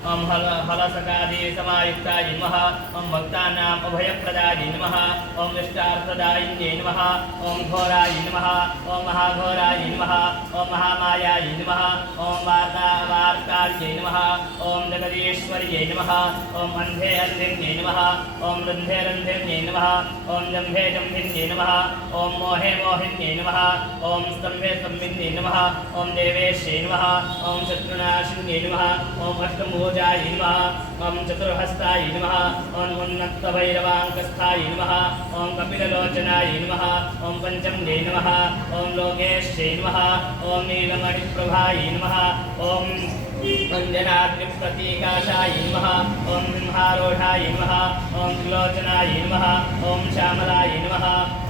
ओम हलसकादि समायुक्ताय नमः। ओम भक्तानाम् अभयप्रदाय नमः। ओम इष्टार्थदायिन्ये नमः। ओम घोराय नमः। ओम महाघोराय नमः। ओम महामायाय नमः। ओम वार्ताल्ये नमः। ओम जगदीश्वर्ये नमः। ओम अन्धे अन्धिन्ये नमः। ओम रन्धे रन्धिन्ये नमः। ओम जम्भे जम्भिन्ये नमः। ओम मोहे मोहिन्ये नमः। ओम स्तम्भे स्तम्भिन्ये नमः। ओम देवेश्ये नमः। ओम शत्रुनाशिन्ये नमः। ओम अष्टभुजाय नमः। ओम चतुर्हस्ताय नमः। ओम उन्नतभैरवाङ्कस्थाय नमः। ओम कपिललोचनाय नमः। ओम पंचम्ये नमः। ओम लोकेश्ये नमः। ओम नीलमणिप्रभाय नमः। ओम अंजनाद्रिप्रतीकाशाय नमः। ओम सिंहारूढाय नमः। ओम त्रिलोचनाय नमः। ओम श्यामलाय नमः।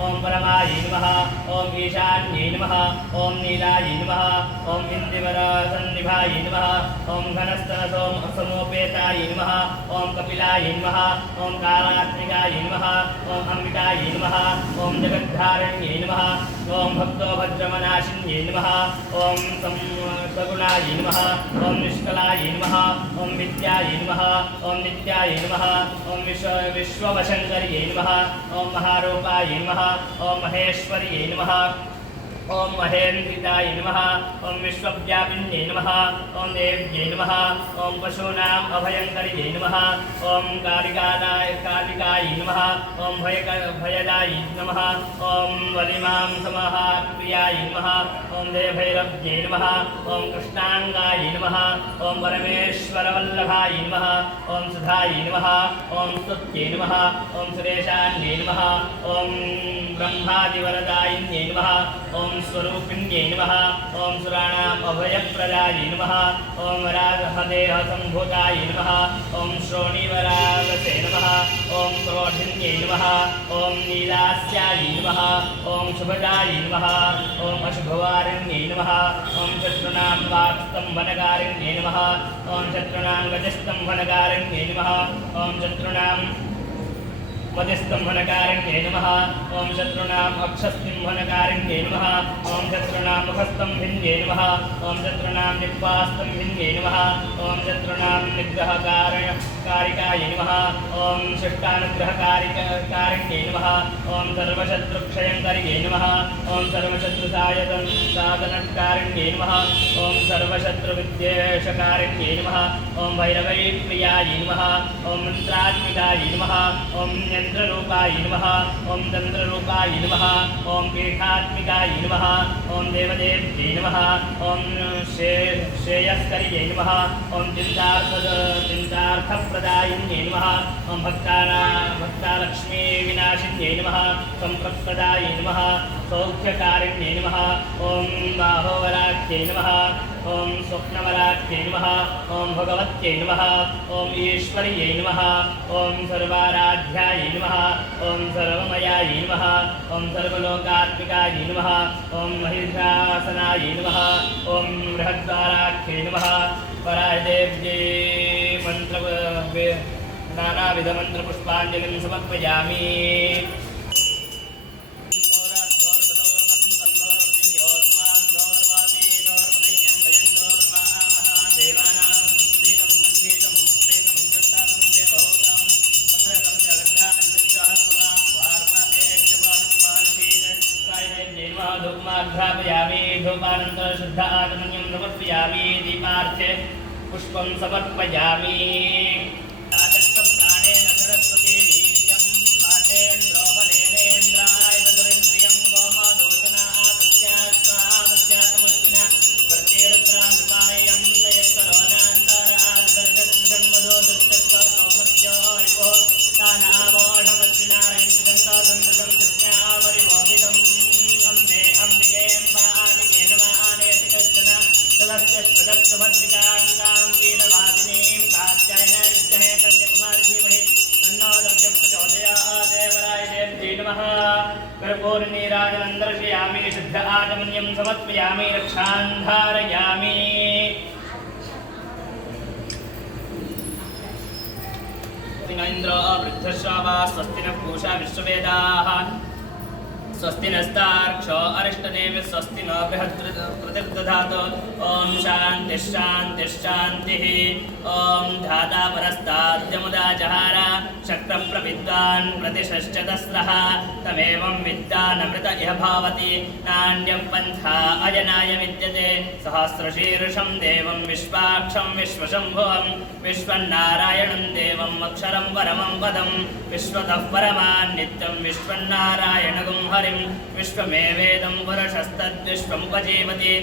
ओम परमाय नमः। ओम ईशान्ये नमः। ओम नीलाय नमः। ओम इन्द्रिवरसन्निभाय नमः। ओम घनस्तनसमोपेताय नमः। ओम कपिलाय नमः। ओम कालात्मिकाय नमः। ओम अम्बिकाय नमः। ओम जगद्धारण्ये नमः। ओम भक्तोभद्रमनाशिन्ये नमः। ओम सगुणाय नमः। ओम निष्कलाय नमः। ओम विद्याय नमः। ओम नित्याय नमः। ओम विश्ववशङ्कर्ये नमः। ओम महारूपाय नमः। ओम महेश्वर्ये नमः। ओम महेन्द्रिताय नमः। ओम विश्वव्यापिन्ये नमः। ओम देव्ये नमः। ओम पशूनाम् अभयङ्कर्ये नमः। ओम कालिकाय नमः। ओम भयदाय नमः। ओम वलिमां समहाप्रियाय नमः। ओम देवभैरव्ये नमः। ओम कृष्णाङ्गाय नमः। ओम परमेश्वरवल्लभाय नमः। ओम सुधाय नमः। ओम स्तुत्ये नमः। ओम सुरेशान्ये नमः। ओम ब्रह्मादिवरदायिन्ये नमः। ओम स्वरूपिण्ये नमः। ओम सुराणाम् अभयप्रदाय नमः। ओम राजहदेहसम्भूताय नमः। ओम श्रोणीवरावसे नमः। ओम क्रोधिन्ये नमः। ओम नीलास्याय नमः। ओम शुभदाय नमः। ओम अशुभवारिण्ये नमः। ओम शत्रूणां वाक्स्तम्भनकारिण्ये नमः। ओम शत्रूणां गजस्तम्भनकारिण्ये नमः। ओम शत्रूणां मदिस्तंभनकारिण्ये नमः। ओम शत्रूणाम् अक्षस्तंभनकारिण्ये नमः। ओम शत्रूणां मुखस्तंभिन्ये नमः। ओम शत्रूणां जिह्वास्तंभिन्ये नमः। ओम शत्रूणां निग्रहकारिकाय नमः। ओम शिष्टानुग्रहकारिण्ये नमः। ओम सर्वशत्रुक्षयङ्कर्ये नमः। ओम सर्वशत्रुसाधनकारिण्ये नमः। ओम सर्वशत्रुविद्वेषकारिण्ये नमः। ओम भैरवैप्रियाय नमः। ओम मन्त्रात्मिकाय नमः। ओम यंत्ररूपाय नमः। ओम तंत्ररूपाय नमः। ओम पीठात्मिकाय नमः। ओम देवदेव्ये नमः। ओम श्रेयस्कर्ये नमः। ओम चिन्तार्थप्रदायिन्ये नमः। ओम भक्तालक्ष्मी विनाशिन्ये नमः। सम्पत्प्रदाय नमः। सौख्यकारिण्ये नमः। ओम बाहोवराख्ये नमः। ओम स्वप्नवराख्ये नमः। ओम भगवत्यै नमः। ओम ईश्वर्यै नमः। ओम सर्वाराध्यायै नमः। ओम सर्वमयाय नमः। ओम सर्वलोकात्मिकाय नमः। ओम महिषासनाय नमः। ओम बृहद्वाराख्ये नमः। परादेव्ये मंत्र नानाविधमन्त्रपुष्पाञ्जलिं समर्पयामि। धूपमाघ्रापयामि। धूपानन्तरं शुद्ध आचमनीयं समर्पयामि। दीपार्थे पुष्पं समर्पयामि। प्राणेन सरस्वती वीर्यं वाचेन्द्रो बलेनेन्द्राय तदुरिन्द्रियं गोमदोषना आकस्या स्वामस्यातमस्विना वर्तेरुद्रामृतायं नयत्करोनान्तर आदर्गद्गन्मधो दुष्टस्व कौमस्यो रिपो तानावोढमस्विना रहितजन्तादन्तजं तस्यावरिभोभितम् अम्बे अम्बिके अम्बालिके नमः आनयति कश्चन तदस्यस्वदत्तभद्रिकां पीलवासिनीं कात्यायन विद्महे कन्याकुमारी धीमहि तन्नो द्रव्यं प्रचोदयात्। देवराय देव्यै नमः। कर्पूरनीराजनं दर्शयामि। शुद्ध आचमनीयं समर्पयामि। रक्षां धारयामि। इन्द्रो वृद्धश्रावा स्वस्ति नः पूषा विश्ववेदाः स्वस्ति नस्तार्क्ष्यो अरिष्टनेमि स्वस्ति नो बृहत्प्रतिर्दधातु ॐ शान्तिः शान्तिः शान्तिः ॐ धाता परस्ताद्यमुदा जहार शक्रप्रविद्वान् प्रतिशश्च दस्रः तमेवं विद्वानमृत इह भावति नान्यं पन्था अजनाय विद्यते सहस्रशीर्षं देवं विश्वाक्षं विश्वशम्भुवं विश्वन्नारायणं देवम् अक्षरं परमं पदं विश्वतः परमान् नित्यं विश्वन्नारायणगुं हरिं विश्वमेवेदं पुरुषस्तद्विश्वमुपजीवति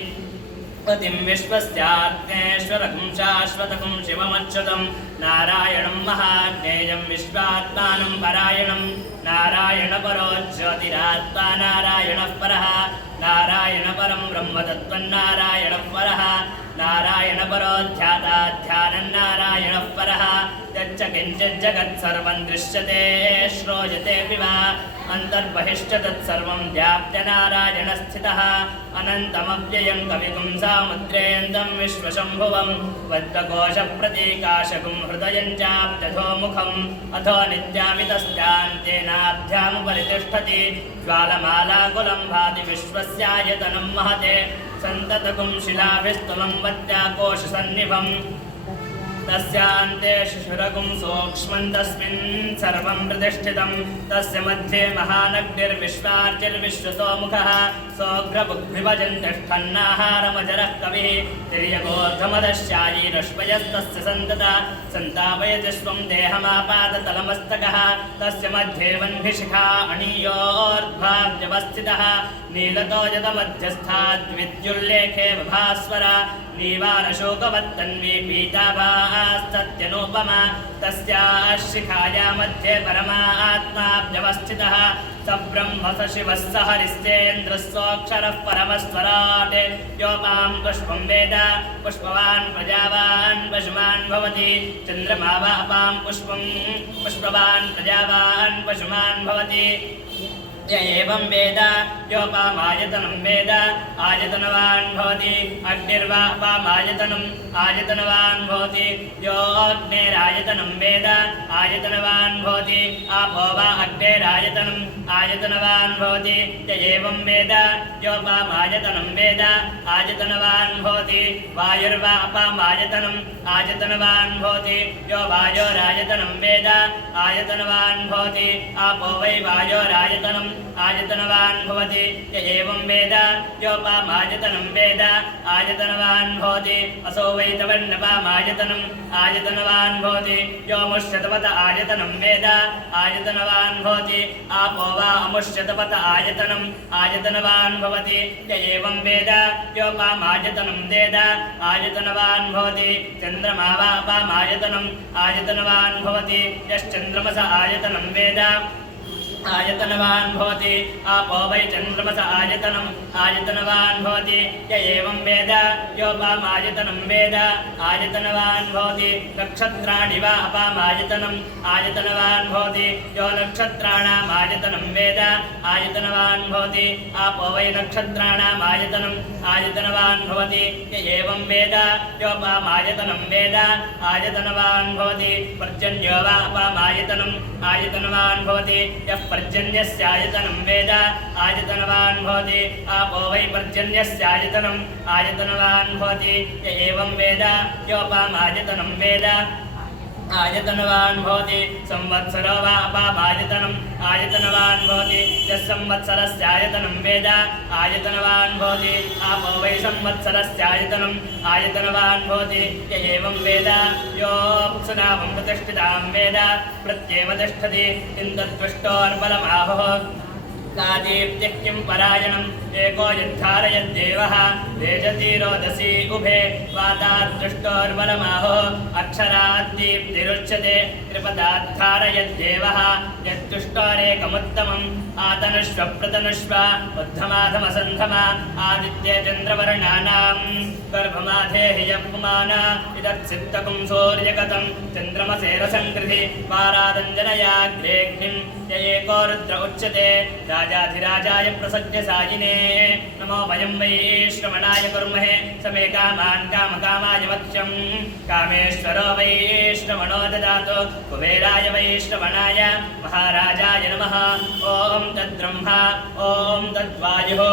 पतिं विश्वस्यात्मेश्वरकं शाश्वतकं शिवमच्युतं नारायणं महाज्ञेयं विश्वात्मानं परायणं नारायणपरो ज्योतिरात्मा नारायणः परः नारायणपरं ब्रह्मतत्त्वन्नारायणः परः नारायणपरो ध्याता ध्यानन्नारायणः परः यच्च किञ्चिज्जगत्सर्वं दृश्यते श्रूयतेऽपि वा अन्तर्बहिश्च तत्सर्वं व्याप्य नारायणस्थितः अनन्तमव्ययं कविगुं सामुद्रेन्दं विश्वशम्भुवं वद्मकोशप्रतीकाशकुं हृदयं चाप्यधोमुखम् अथो नित्यामितस्यान्तेनाभ्यामुपरि तिष्ठति ज्वालमालाकुलं भाति विश्वस्यायतनं महते सन्ततकुं शिलाभिस्तुलं वत्याकोशसन्निभम् तस्यान्ते शिशुरकुं सूक्ष्मं तस्मिन् सर्वं प्रतिष्ठितं तस्य मध्ये महानग्निर्विश्वार्चिर्विश्वसोमुखः सोऽग्रबुग्भिभजन् तिष्ठन्नाहारमजरः कविः तिर्यगोर्धमदश्चायीरश्वयस्तस्य सन्तता सन्तापयति स्वं देहमापादतलमस्तकः तस्य मध्ये वह्निशिखा अणीयोर्ध्वाव्यवस्थितः नीलतोजतमध्यस्थाद्विद्युल्लेखे भास्वरा नीवारशोकवत्तन्वी पीताभास्तत्यनुपमा तस्याः शिखाया मध्ये परमात्माव्यवस्थितः स ब्रह्म स शिवः स हरिश्चेन्द्रः सोऽक्षरः परमस्वराट् योपां पुष्पं वेद पुष्पवान् प्रजावान् पशुमान् भवति चन्द्रमा वा अपां पुष्पं पुष्पवान् प्रजावान् पशुमान् भवति य एवं वेद योपामायतनं वेद आयतनवान् भवति अग्निर्वा अपामायतनम् आयतनवान् भवति योऽग्नेरायतनं वेद आयतनवान् भवति आपो वा अग्नेरायतनम् आयतनवान् भवति य एवं वेद योपामायतनं वेद आयतनवान् भवति वायुर्वा अपामायतनम् आयतनवान् भवति यो वायोरायतनं वेद आयतनवान् भवति आपो वै वायोरायतनम् आयतनवान् भवति य एवं वेद योपामायतनं वेद आयतनवान् भवति असो वै तवन्नपामायतनम् आयतनवान् भवति यो मुष्यतपत आयतनं वेद आयतनवान् भवति आपो वा अमुष्यतपत आयतनम् आयतनवान् भवति य एवं वेद योपामायतनं वेद आयतनवान् भवति चन्द्रमा वा अपामायतनम् आयतनवान् भवति यश्चन्द्रमस आयतनं वेद आयतनवान् भवति आपो वै चन्द्रमस आयतनम् आयतनवान् भवति य एवं वेद योपामायतनं वेद आयतनवान् भवति नक्षत्राणि वा अपामायतनम् आयतनवान् भवति यो नक्षत्राणाम् आयतनं वेद आयतनवान् भवति आपो वै नक्षत्राणाम् आयतनम् आयतनवान् भवति य एवं वेद योपामायतनं वेद आयतनवान् भवति पर्जन्यो वा अपामायतनम् आयतनवान् भवति यः पर्जन्यस्यायतनं वेद आयतनवान् भवति आपो वै पर्जन्यस्यायतनम् आयतनवान् भवति य एवं वेद योपामायतनं वेद आयतनवान् भवति संवत्सरो वा अपामायतनम् आयतनवान् भवति यः संवत्सरस्यायतनं वेद आयतनवान् भवति आपो वै संवत्सरस्यायतनम् आयतनवान् भवति य एवं वेद योऽप्सुनामं प्रतिष्ठितां वेद प्रत्येव तिष्ठति इन्द्रत्वष्टोर्बलमाहुः कादीप्तिः किं परायणम् एको यद्धारयद्देवः तेजतीरोदसी उभे वातादृष्टोर्बलमाहुः अक्षराद्दीप्तिरुच्यते त्रिपदाद्धारयद्देवः यत्तुष्टोरेकमुत्तमम् आतनुष्व प्रतनुष्व उद्धमाधमसन्धम आदित्ये चन्द्रवर्णानां गर्भमाधेहि यपुमान इदत्सिद्धकुं सूर्यगतं चन्द्रमसे रसङ्कृति पारादञ्जनयाग्रेग्निं य एको रुद्र उच्यते राजाधिराजाय प्रसज्ञसायिने नमो वयं वै श्रवणाय कुर्महे समे कामान् कामकामाय वक्ष्यं कामेश्वरो वै वैश्रवणो ददातु कुबेराय वैश्रवणाय महाराजाय नमः ॐ तद्ब्रह्मा ॐ तद्वायुः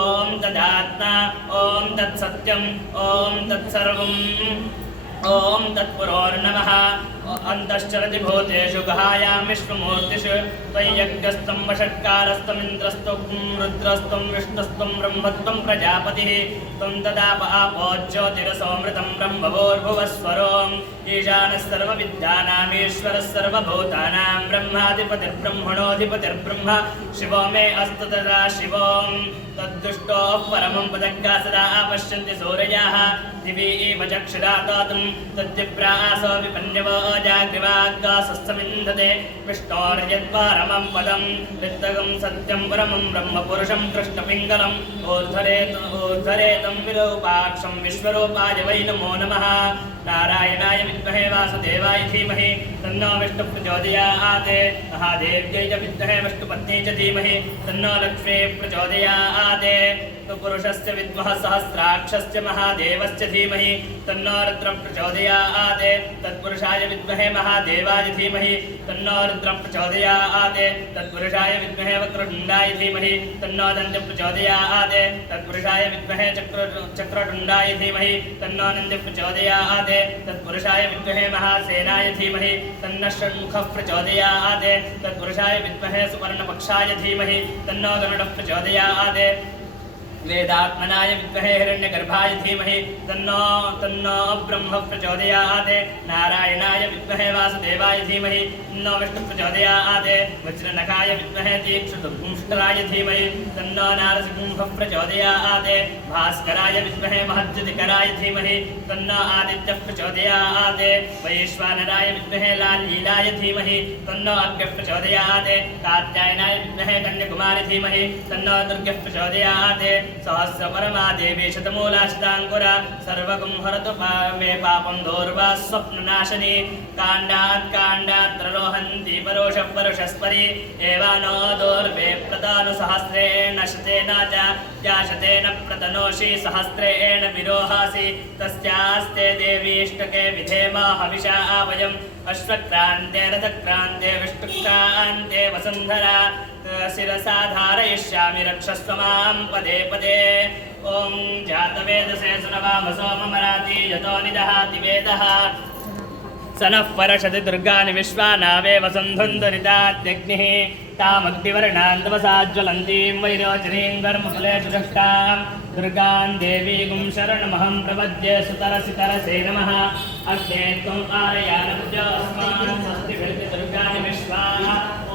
ॐ तदात्मा ॐ तत्सत्यम् ॐ तत्सर्वम् ॐ तत्पुरोर्नमः अन्तश्चरति भूतेषु गहायां विश्वमूर्तिषु त्वय्यज्ञस्तं वषट्कारस्तमिन्द्रस्तं रुद्रस्तं विष्णुस्तं ब्रह्मत्वं प्रजापतिः त्वं तदाप आपो ज्योतिरसोऽमृतं ब्रह्मभूर्भुवस्वरोम् ईशानः सर्वविद्यानामीश्वरः सर्वभूतानां ब्रह्माधिपतिर्ब्रह्मणोऽधिपतिर्ब्रह्म शिवो मे अस्तु तदा शिवोम् तद्दुष्टोः परमं पदग्गा सदा पश्यन्ति सूरयाः दिवि इव चक्षुरा दातुं तद्दिप्रासो विपन्यवो जाग्रिवाग्गासस्तमिन्धते विष्णोर्यद्वारमं पदं वित्तगं सत्यं परमं ब्रह्मपुरुषं कृष्णपिङ्गलम् ऊर्ध्वरेतं विरूपाक्षं विश्वरूपाय वै नमो नमः नारायणाय विद्महे वासुदेवाय धीमहि तन्नो विष्णुः प्रचोदयात् महादेव्यै च विद्महे विष्णुपत्न्यै च धीमहि तन्नो लक्ष्मी प्रचोदयात् पुरुषस्य विद्मः सहस्राक्षस्य महादेवस्य धीमहि तन्नो रुद्रः प्रचोदयात् तत्पुरुषाय विद्महे महादेवाय धीमहि तन्नो रुद्रः प्रचोदयात् तत्पुरुषाय विद्महे वक्रतुण्डाय धीमहि तन्नो दन्त्यः प्रचोदयात् तत्पुरुषाय विद्महे चक्रतुण्डाय धीमहि तन्नो नन्दिः प्रचोदयात् तत्पुरुषाय विद्महे महासेनाय धीमहि तन्नः षण्मुखः प्रचोदयात् तत्पुरुषाय विद्महे सुवर्णपक्षाय धीमहि तन्नो गरुडः प्रचोदयात् वेदात्मनाय विद्महे हिरण्यगर्भाय धीमहि तन्नो ब्रह्म प्रचोदयात् नारायणाय विद्महे वासुदेवाय धीमहि तन्नो विष्णुः प्रचोदयात् वज्रनखाय विद्महे तीक्ष्णदंष्ट्राय धीमहि तन्नो नारसिंहः प्रचोदयात् भास्कराय विद्महे महज्योतिकराय धीमहि तन्नो आदित्यः प्रचोदयात् वैश्वानराय विद्महे लालीलाय धीमहि तन्नो अग्निः प्रचोदयात् कात्यायनाय विद्महे कन्याकुमारी धीमहि तन्नो दुर्गः प्रचोदयात् सहस्रपरमा देवी शतमूलाशिताङ्कुरा सर्वगुं हरतु मे पापं दूर्वा स्वप्ननाशनी काण्डात् काण्डात्ररोहन्ति परुषः परुषस्परि एवानो दूर्वे प्रदानुसहस्रेण शतेन च याशतेन प्रतनोषि सहस्रेण विरोहासि तस्यास्ते देवीष्टके विधेम हविषा वयम् अश्वक्रान्ते रथक्रान्ते विष्णुक्रान्ते वसुन्धरा शिरसा धारयिष्यामि रक्षस्व मां पदे पदे ॐ जातवेदसे सुनवामसो ममराति यतो निदहाति वेदः स नः परशति दुर्गानि विश्वानावे वसन्धुन्दरितात्यग्निः तामग्निवर्णान् तपसाज्वलन्तीं वैरोचनीं कर्मफलेषु दष्टां दुर्गां देवीं शरणमहं प्रपद्ये सुतरसि तरसे नमः अग्ने त्वम् आरयानब्जोऽस्मान् स्वस्तिभिर्ति दुर्गानि विश्वा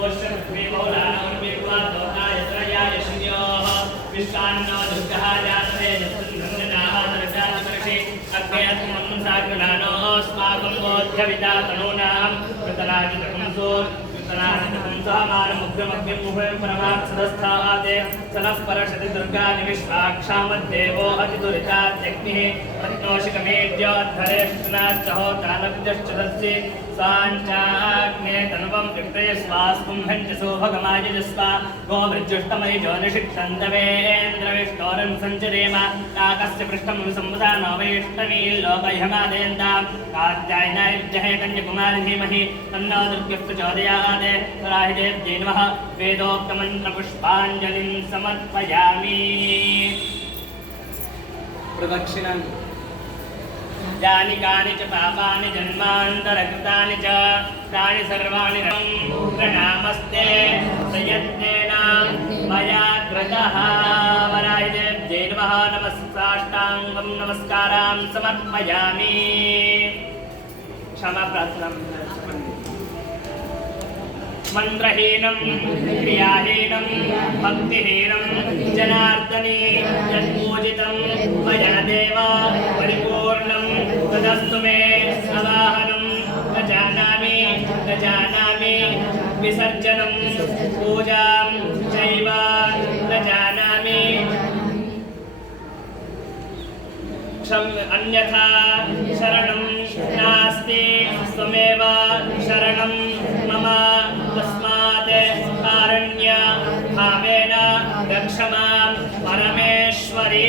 ओषद्विमौलानोर्विद्वादोहाय त्रयाय श्रियोः विश्वान्नो दुर्गः जातवे नन्दनाः दुर्गादिवर्षे अग्ने त्वं साग्रनानोऽस्माकं बोध्यविता तनूनां कृतराजितपुंसोर् कृतराजितपुंसहमानमुग्रमग्निमुहं परमात्सदस्थात् स नः परशति दुर्गानि विश्वाक्षामद्देवो अतिदुरितात्यग्निः रत्नोषिकमेद्योद्धरेष्टुनाच्च होतानब्जश्च तस्य साञ्चाग्ने तनुवं विप्रे स्वास्पुंहं च सौभगमायजस्व गोमृज्युष्टमयि ज्योनिषिक्षन्तवेन्द्रविष्णोरं सञ्चरेम काकस्य पृष्ठं संवदानो वैष्णवी लोकह्यमादयन्तां कात्यायनाय विद्महे कन्याकुमारी धीमहि तन्नो दुर्गः प्रचोदयात् राहिदेव्यै नमः वेदोक्तमन्त्रपुष्पाञ्जलिं समर्पयामि प्रदक्षिणं यानि कानि च पापानि जन्मान्तरकृतानि च तानि सर्वाणि प्रणामस्ते प्रयत्नेन मया कृतः वराहिदेव्यै नमः नमस्साष्टाङ्गं नमस्कारां समर्पयामि क्षमा प्रार्थनां मंत्रहीनं क्रियाहीनं भक्तिहीनं जनार्दने यत्पूजितं मया देव परिपूर्णं तदस्तु मे अवाहनं न जानामि विसर्जनं पूजां चैव न जानामि अन्यथा शरणं नास्ति स्वमेव शरणं मम तस्मात् कारण्य भावेन रक्ष मां परमेश्वरी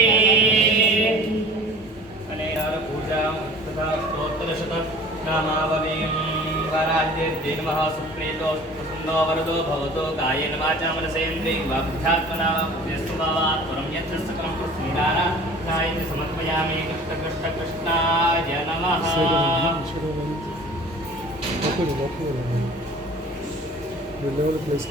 पूजा तथा स्तोत्रशतनामा भाववीं वराह्यै नमः सुप्रीतो सुन्दो वरदो भवतो कायेन वाचा मनसेन्द्रियं वा बुद्ध्यात्मना वा बुद्धिस्वभावात् परं यत्र सकलं तस्मै समर्पयामि कृष्णाय नमः लेवल प्लेस